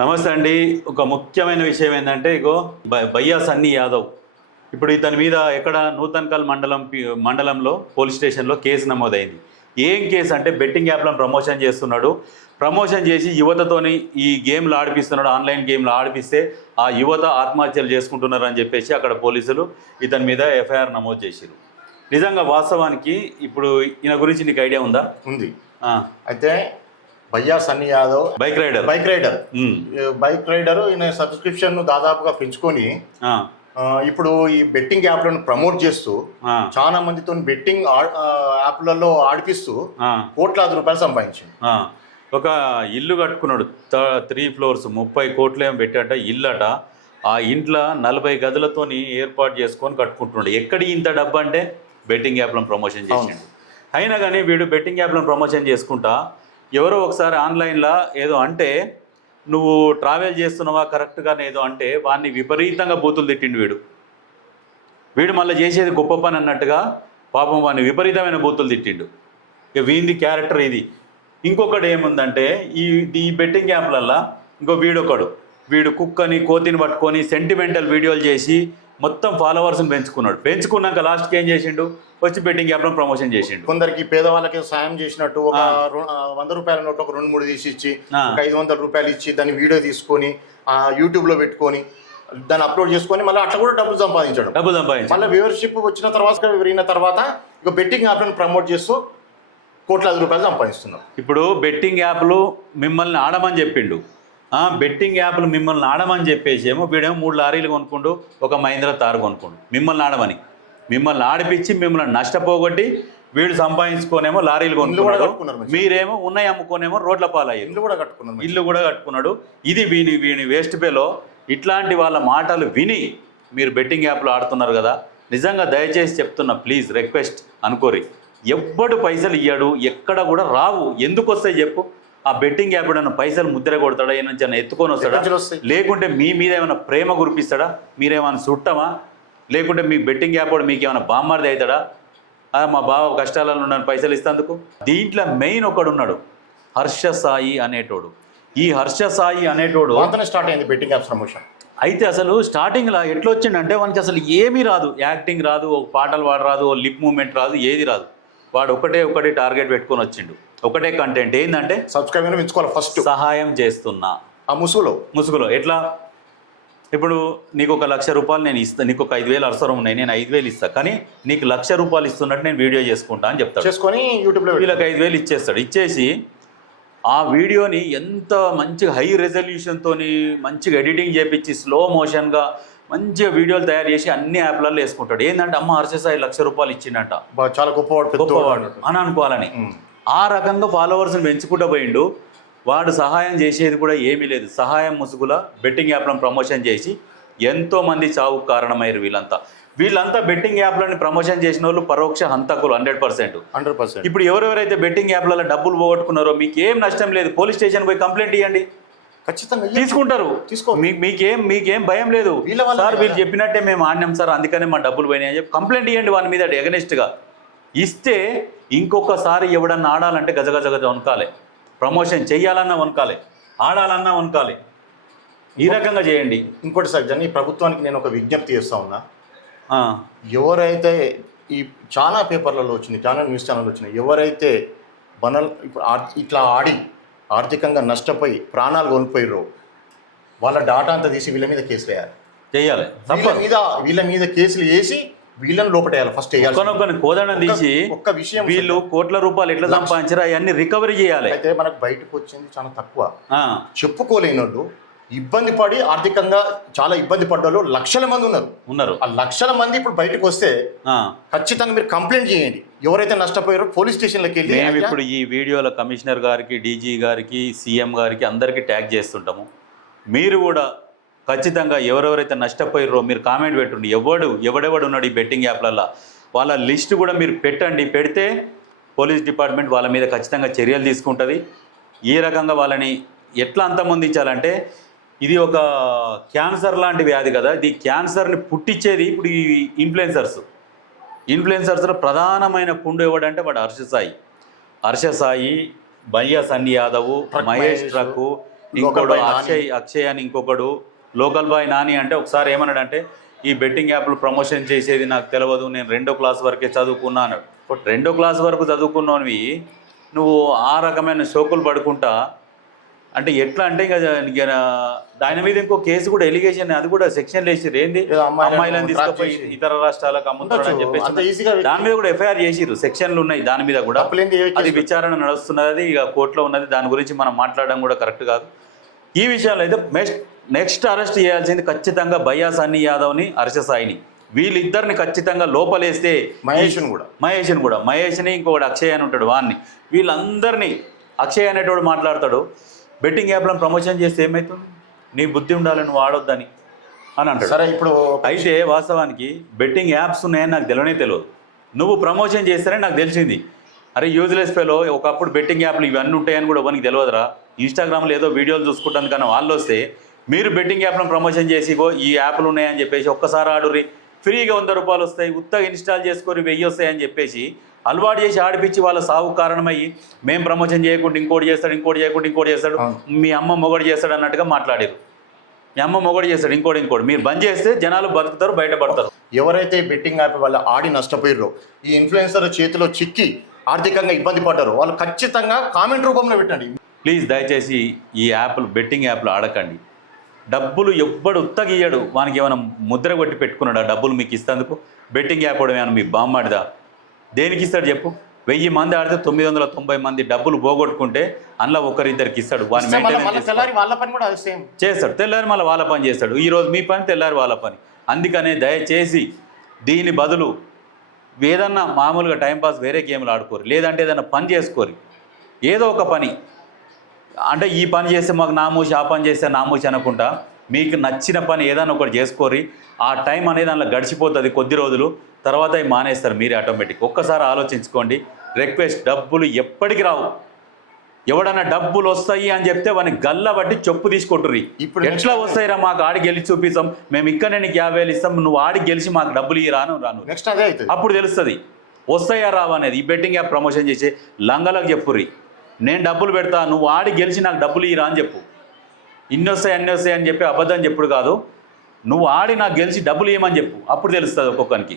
నమస్తే అండి. ఒక ముఖ్యమైన విషయం ఏంటంటే ఇగో భయ్యా సన్నీ యాదవ్ ఇప్పుడు ఇతని మీద ఎక్కడ నూతన్కల్ మండలంలో పోలీస్ స్టేషన్లో కేసు నమోదైంది. ఏం కేసు అంటే బెట్టింగ్ యాప్లను ప్రమోషన్ చేస్తున్నాడు. ప్రమోషన్ చేసి యువతతోని ఈ గేమ్లు ఆడిపిస్తున్నాడు. ఆన్లైన్ గేమ్లు ఆడిపిస్తే ఆ యువత ఆత్మహత్యలు చేసుకుంటున్నారు అని చెప్పేసి అక్కడ పోలీసులు ఇతని మీద ఎఫ్ఐఆర్ నమోదు చేశారు. నిజంగా వాస్తవానికి ఇప్పుడు ఈయన గురించి నీకు ఐడియా ఉందా? ఉంది. అయితే భయ్యా సన్నీ యాదవ్ బైక్ రైడర్ ఈయన సబ్స్క్రిప్షన్ దాదాపుగా పెంచుకొని ఇప్పుడు ఈ బెట్టింగ్ యాప్లను ప్రమోట్ చేస్తూ చాలా మందితో బెట్టింగ్ యాప్లలో ఆడిపిస్తూ కోట్లాది రూపాయలు సంపాదించింది. ఒక ఇల్లు కట్టుకున్నాడు, 3 floors 30 కోట్లు ఏం పెట్టాట ఇల్లట. ఆ ఇంట్లో 40 గదులతోని ఏర్పాటు చేసుకొని కట్టుకుంటున్నాడు. ఎక్కడి ఇంత డబ్బు అంటే బెట్టింగ్ యాప్లను ప్రమోషన్ చేసిండు. అయినా కానీ వీడు బెట్టింగ్ యాప్లను ప్రమోషన్ చేసుకుంటా ఎవరో ఒకసారి ఆన్లైన్లో ఏదో అంటే నువ్వు ట్రావెల్ చేస్తున్నావా కరెక్ట్గానే ఏదో అంటే వాడిని విపరీతంగా బూతులు తిట్టిండు. వీడు మళ్ళీ చేసేది గొప్ప పని అన్నట్టుగా పాపం వాడిని విపరీతమైన బూతులు తిట్టిండు. ఇక వీంది క్యారెక్టర్ ఇది. ఇంకొకటి ఏముందంటే ఈ బెట్టింగ్ యాప్లల్లో ఇంకో వీడు కుక్కని కోతిని పట్టుకొని సెంటిమెంటల్ వీడియోలు చేసి మొత్తం ఫాలోవర్స్ని పెంచుకున్నాక లాస్ట్కి ఏం చేసిండు, వచ్చి బెట్టింగ్ యాప్లను ప్రమోషన్ చేసిండు. కొందరికి పేదవాళ్ళకి సాయం చేసినట్టు ఒక 100 రూపాయల నోట్ ఒక 2-3 తీసి ఇచ్చి 500 రూపాయలు ఇచ్చి దాన్ని వీడియో తీసుకొని యూట్యూబ్లో పెట్టుకొని దాన్ని అప్లోడ్ చేసుకొని మళ్ళీ అట్లా కూడా డబ్బులు సంపాదించడం. మళ్ళీ వ్యూవర్షిప్ వచ్చిన తర్వాత ఇక బెట్టింగ్ యాప్లను ప్రమోట్ చేస్తూ కోట్లాది రూపాయలు సంపాదిస్తున్నాం. ఇప్పుడు బెట్టింగ్ యాప్లు మిమ్మల్ని ఆడమని చెప్పిండు. బెట్టింగ్ యాప్లు మిమ్మల్ని ఆడమని చెప్పేసేమో వీడేమో 3 లారీలు కొనుక్కుండు, ఒక మహీంద్రా తారు కొనుక్కుండు మిమ్మల్ని ఆడమని. మిమ్మల్ని ఆడిపించి మిమ్మల్ని నష్టపోగొట్టి వీడు సంపాదించుకోనేమో లారీలు కొనుక్కున్నాడు. మీరేమో ఉన్నాయి అమ్ముకోనేమో రోడ్ల పాలయ్యారు. ఇల్లు కూడా కట్టుకున్నాడు. ఇది వీని వేస్ట్ పేలో ఇట్లాంటి వాళ్ళ మాటలు విని మీరు బెట్టింగ్ యాప్లు ఆడుతున్నారు కదా. నిజంగా దయచేసి చెప్తున్నా, ప్లీజ్ రిక్వెస్ట్ అనుకోరి. ఎవ్వడు పైసలు ఇయ్యాడు, ఎక్కడ కూడా రావు. ఎందుకు వస్తాయి చెప్పు? ఆ బెట్టింగ్ యాప్ ఏమైనా పైసలు ముద్ర కొడతాడా, ఏమైనా ఎత్తుకొని వస్తాడా, లేకుంటే మీ మీద ఏమైనా ప్రేమ కురిపిస్తాడా, మీరేమైనా చుట్టమా, లేకుంటే మీ బెట్టింగ్ యాప్ కూడా మీకు ఏమైనా బామ్మారిది అవుతాడా? మా బావ కష్టాలలో ఉన్నాను పైసలు ఇస్తందుకు. దీంట్లో మెయిన్ ఒకడున్నాడు, హర్ష సాయి అనేటోడు. ఈ హర్ష సాయి అనేటోడు స్టార్ట్ అయింది బెట్టింగ్ యాప్స్ ప్రమోషన్. అయితే అసలు స్టార్టింగ్లో ఎట్లా వచ్చిండంటే వానికి అసలు ఏమీ రాదు, యాక్టింగ్ రాదు, ఒక పాటలు పాడు రాదు, ఓ లిప్ మూమెంట్ రాదు, ఏది రాదు. వాడు ఒకటే టార్గెట్ పెట్టుకొని వచ్చిండు. ఒకటే కంటెంట్ ఏంటంటే సబ్స్క్రైబర్ పెంచుకోవాలి ఫస్ట్. సహాయం చేస్తున్నా ఆ ముసుగులో ఎట్లా? ఇప్పుడు నీకు ఒక 1,00,000 రూపాయలు నేను ఇస్తాను, నీకు ఒక 5,000 అవసరం ఉన్నాయి, నేను 5,000 ఇస్తాను, కానీ నీకు 1,00,000 రూపాయలు ఇస్తున్నట్టు నేను వీడియో చేసుకుంటా అని చెప్తాడు. చేసుకొని యూట్యూబ్లో వీళ్ళకి 5,000 ఇచ్చేస్తాడు. ఇచ్చేసి ఆ వీడియోని ఎంత మంచిగా హై రెజల్యూషన్తో మంచిగా ఎడిటింగ్ చేపించి స్లో మోషన్గా మంచిగా వీడియోలు తయారు చేసి అన్ని యాప్లలో వేసుకుంటాడు. ఏంటంటే అమ్మ హర్ష సాయి 1,00,000 రూపాయలు ఇచ్చిండట, చాలా గొప్పవాడు అని అనుకోవాలని. ఆ రకంగా ఫాలోవర్స్ని పెంచుకుంటూ పోయిండు. వాడు సహాయం చేసేది కూడా ఏమీ లేదు. సహాయం ముసుగుల బెట్టింగ్ యాప్లను ప్రమోషన్ చేసి ఎంతోమంది చావుకు కారణమయ్యారు. వీళ్ళంతా బెట్టింగ్ యాప్లను ప్రమోషన్ చేసిన వాళ్ళు పరోక్ష హంతకులు 100%. ఇప్పుడు ఎవరెవరైతే బెట్టింగ్ యాప్లలో డబ్బులు పోగొట్టుకున్నారో మీకు ఏం నష్టం లేదు, పోలీస్ స్టేషన్ పోయి కంప్లైంట్ ఇవ్వండి, ఖచ్చితంగా తీసుకుంటారు. మీకేం భయం లేదు. సార్ వీళ్ళు చెప్పినట్టే మేము ఆడినాం సార్, అందుకనే మా డబ్బులు పోయినాయి అని చెప్పి కంప్లైంట్ ఇవ్వండి వాని మీద ఎగనెస్ట్గా. ఇస్తే ఇంకొకసారి ఎవడన్నా ఆడాలంటే గజగజ వనకాలి, ప్రమోషన్ చెయ్యాలన్నా వనకాలి, ఆడాలన్నా వనకాలి. ఈ రకంగా చేయండి. ఇంకోటి సార్ ఈ ప్రభుత్వానికి నేను ఒక విజ్ఞప్తి చేస్తా ఉన్నా. ఎవరైతే ఈ చాలా పేపర్లలో వచ్చింది, చాలా న్యూస్ ఛానల్ వచ్చినాయి, ఎవరైతే ఇప్పుడు ఇట్లా ఆడి ఆర్థికంగా నష్టపోయి ప్రాణాలు కోల్పోయారో వాళ్ళ డాటా అంతా తీసి వీళ్ళ మీద కేసులు చేయాలి. వీళ్ళ మీద కేసులు వేసి వీళ్ళని లోపటేయాలి. ఫస్ట్ కోదడం తీసి ఒక్క విషయం, వీళ్ళు కోట్ల రూపాయలు ఎట్లా సంపాదించారు అవన్నీ రికవరీ చేయాలి. అయితే మనకు బయటకు వచ్చింది చాలా తక్కువ. చెప్పుకోలేని వాళ్ళు ఇబ్బంది పడి ఆర్థికంగా చాలా ఇబ్బంది పడ్డోళ్ళు లక్షల మంది ఉన్నారు. ఆ లక్షల మంది ఇప్పుడు బయటకు వస్తే ఖచ్చితంగా మీరు కంప్లైంట్ చేయండి. ఎవరైతే నష్టపోయారో పోలీస్ స్టేషన్లోకి వెళ్ళి. మేము ఇప్పుడు ఈ వీడియోలో కమిషనర్ గారికి, డీజీ గారికి, సీఎం గారికి అందరికీ ట్యాగ్ చేస్తుంటాము. మీరు కూడా ఖచ్చితంగా ఎవరెవరైతే నష్టపోయారో మీరు కామెంట్ పెట్టండి. ఎవడెవడు ఉన్నాడు ఈ బెట్టింగ్ యాప్లలో వాళ్ళ లిస్ట్ కూడా మీరు పెట్టండి. పెడితే పోలీస్ డిపార్ట్మెంట్ వాళ్ళ మీద ఖచ్చితంగా చర్యలు తీసుకుంటుంది. ఈ రకంగా వాళ్ళని ఎట్లా అంతమొందించాలంటే, ఇది ఒక క్యాన్సర్ లాంటి వ్యాధి కదా. ఇది క్యాన్సర్ని పుట్టించేది ఇప్పుడు ఈ ఇన్ఫ్లుయెన్సర్స్లో ప్రధానమైన పుండు ఎవడంటే వాడు హర్ష సాయి, భయ్యా సన్నీ యాదవ్, మహేష్ ట్రక్, ఇంకోడు అక్షయ్ అని ఇంకొకడు లోకల్ బాయ్ నాని అంటే ఒకసారి ఏమన్నాడంటే ఈ బెట్టింగ్ యాప్లు ప్రమోషన్ చేసేది నాకు తెలియదు, నేను 2వ క్లాస్ వరకే చదువుకున్నా అన్నాడు. 2వ క్లాస్ వరకు చదువుకున్నవి నువ్వు ఆ రకమైన షోకులు పడుకుంటా అంటే ఎట్లా అంటే ఇక దాని మీద ఇంకో కేసు కూడా ఎలిగేషన్, అది కూడా సెక్షన్లు వేసిర్రు. ఏంది అమ్మాయిలను తీసుకుపోయి ఇతర రాష్ట్రాలకు అమ్ముతారని చెప్పేసి దాని మీద కూడా ఎఫ్ఐఆర్ చేసిర్రు. సెక్షన్లు ఉన్నాయి దాని మీద కూడా. అది విచారణ నడుస్తున్నది, ఇక కోర్టులో ఉన్నది. దాని గురించి మనం మాట్లాడడం కూడా కరెక్ట్ కాదు. ఈ విషయాలు అయితే నెక్స్ట్ అరెస్ట్ చేయాల్సింది ఖచ్చితంగా భయ్యా సన్నీ యాదవ్ని, హర్ష సాయిని. వీళ్ళిద్దరిని ఖచ్చితంగా లోపలేస్తే మహేష్ని ఇంకొకటి అక్షయ్ అని ఉంటాడు వాడిని, వీళ్ళందరినీ అక్షయ్ అనేటోడు మాట్లాడతాడు బెట్టింగ్ యాప్లను ప్రమోషన్ చేస్తే ఏమవుతుంది, నీ బుద్ధి ఉండాలని నువ్వు ఆడొద్దని అని అంటాడు. సరే ఇప్పుడు అయితే వాస్తవానికి బెట్టింగ్ యాప్స్ ఉన్నాయని నాకు తెలియదు. నువ్వు ప్రమోషన్ చేస్తేనే నాకు తెలిసింది. అరే యూజ్లెస్ ఫెలో, ఒకప్పుడు బెట్టింగ్ యాప్లు ఇవన్నీ ఉంటాయని కూడా మనకి తెలియదురా. ఇన్స్టాగ్రామ్లో ఏదో వీడియోలు చూసుకుంటాను కానీ వాళ్ళు వస్తే మీరు బెట్టింగ్ యాప్లను ప్రమోషన్ చేసి ఈ యాప్లు ఉన్నాయని చెప్పేసి ఒక్కసారి ఆడుర్రి, ఫ్రీగా 100 రూపాయలు వస్తాయి, ఉత్తగా ఇన్స్టాల్ చేసుకొని 1000 వస్తాయని చెప్పేసి అలవాటు చేసి ఆడిపించి వాళ్ళ సాగు కారణమయ్యి మేము ప్రమోషన్ చేయకుండా ఇంకోటి చేస్తాడు, ఇంకోటి చేయకుండా ఇంకోటి చేస్తాడు, మీ అమ్మ మొగడు చేస్తాడు అన్నట్టుగా మాట్లాడారు. మీ అమ్మ మొగడు చేస్తాడు, ఇంకోటి మీరు బంద్ చేస్తే జనాలు బతుకుతారు, బయటపడతారు. ఎవరైతే బెట్టింగ్ యాప్ వల్ల ఆడి నష్టపోయారో, ఈ ఇన్ఫ్లుయెన్సర్ చేతిలో చిక్కి ఆర్థికంగా ఇబ్బంది పడ్డారు, వాళ్ళు ఖచ్చితంగా కామెంట్ రూపంలో పెట్టండి. ప్లీజ్ దయచేసి ఈ యాప్లు బెట్టింగ్ యాప్లు ఆడకండి. డబ్బులు ఎవ్వడు ఉత్తగియ్యాడు, వానికి ఏమైనా ముద్ర కొట్టి పెట్టుకున్నాడు ఆ డబ్బులు మీకు ఇస్తేందుకు. బెట్టింగ్ యాప్ కూడా ఏమైనా మీ బామ్మాడిదా? దేనికి ఇస్తాడు చెప్పు? 1000 మంది ఆడితే 990 మంది డబ్బులు పోగొట్టుకుంటే అందులో ఒకరిద్దరికి ఇస్తాడు. వాని చేస్తాడు, తెల్లారి మళ్ళీ వాళ్ళ పని చేస్తాడు. ఈరోజు మీ పని, తెల్లారి వాళ్ళ పని. అందుకనే దయచేసి దీని బదులు ఏదన్నా మామూలుగా టైంపాస్ వేరే గేమ్లు ఆడుకోరు, లేదంటే ఏదైనా పని చేసుకోరు. ఏదో ఒక పని అంటే ఈ పని చేస్తే మాకు నామూసి, ఆ పని చేస్తే నామూసి అనకుండా మీకు నచ్చిన పని ఏదైనా ఒకటి చేసుకోరి. ఆ టైం అనేది అందులో గడిచిపోతుంది కొద్ది రోజులు, తర్వాత అవి మానేస్తారు మీరే ఆటోమేటిక్. ఒక్కసారి ఆలోచించుకోండి. రిక్వెస్ట్, డబ్బులు ఎప్పటికి రావు. ఎవడన్నా డబ్బులు వస్తాయి అని చెప్తే వాడిని గల్ల బట్టి చెప్పు తీసుకొట్టుర్రి. ఇప్పుడు ఎట్లా వస్తాయిరా, మాకు ఆడి గెలిచి చూపిస్తాం, మేము ఇక్కడ నీకు 50,000 ఇస్తాం, నువ్వు ఆడి గెలిచి మాకు డబ్బులు రాను నెక్స్ట్ అదే అప్పుడు తెలుస్తుంది వస్తాయా రావు అనేది. ఈ బెట్టింగ్ యాప్ ప్రమోషన్ చేసి లంగలకు చెప్పుర్రి, నేను డబ్బులు పెడతా, నువ్వు ఆడి గెలిచి నాకు డబ్బులు ఇరా అని చెప్పు. ఇన్ని వస్తాయి అన్ని వస్తాయి అని చెప్పి అబద్ధం చెప్పుడు కాదు, నువ్వు ఆడి నాకు గెలిచి డబ్బులు ఇవ్వమని చెప్పు. అప్పుడు తెలుస్తుంది ఒక్కొక్కరికి.